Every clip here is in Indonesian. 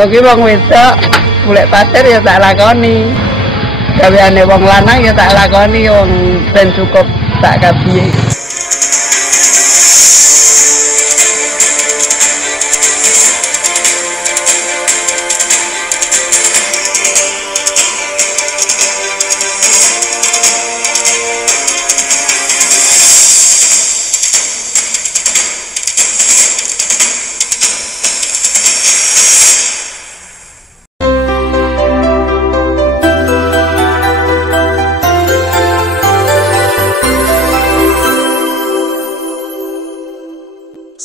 Kalau ki wong wedok golek pasir ya tak lakoni. Gaweane wong lanang ya tak lakoni wong ben cukup tak kabiye.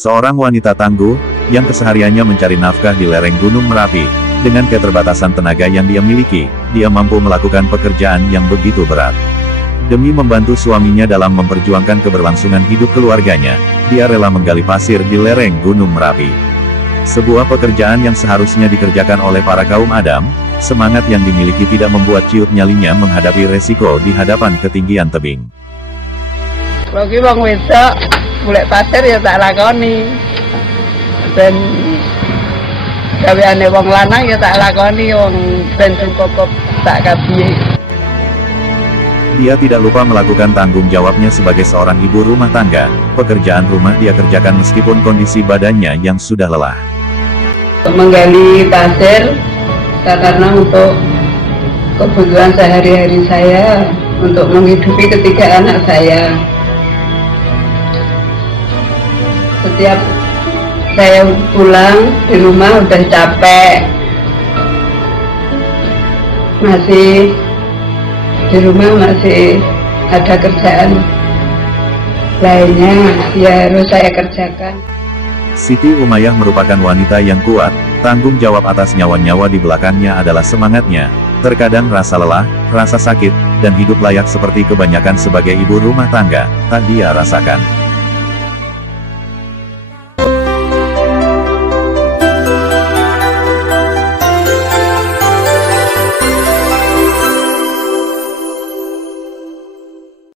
Seorang wanita tangguh, yang kesehariannya mencari nafkah di lereng Gunung Merapi, dengan keterbatasan tenaga yang dia miliki, dia mampu melakukan pekerjaan yang begitu berat. Demi membantu suaminya dalam memperjuangkan keberlangsungan hidup keluarganya, dia rela menggali pasir di lereng Gunung Merapi. Sebuah pekerjaan yang seharusnya dikerjakan oleh para kaum Adam, semangat yang dimiliki tidak membuat ciut nyalinya menghadapi resiko di hadapan ketinggian tebing. Kalau ki wong wedok golek pasir ya tak lakoni. Ben gaweane wong lanang ya tak lakoni wong ben cukup tak kabiye. Dia tidak lupa melakukan tanggung jawabnya sebagai seorang ibu rumah tangga. Pekerjaan rumah dia kerjakan meskipun kondisi badannya yang sudah lelah. Menggali pasir karena untuk kebutuhan sehari-hari saya, untuk menghidupi ketiga anak saya. Setiap saya pulang di rumah udah capek, di rumah masih ada kerjaan lainnya ya harus saya kerjakan. Siti Umayyah merupakan wanita yang kuat, tanggung jawab atas nyawa-nyawa di belakangnya adalah semangatnya. Terkadang rasa lelah, rasa sakit, dan hidup layak seperti kebanyakan sebagai ibu rumah tangga, tak dia rasakan.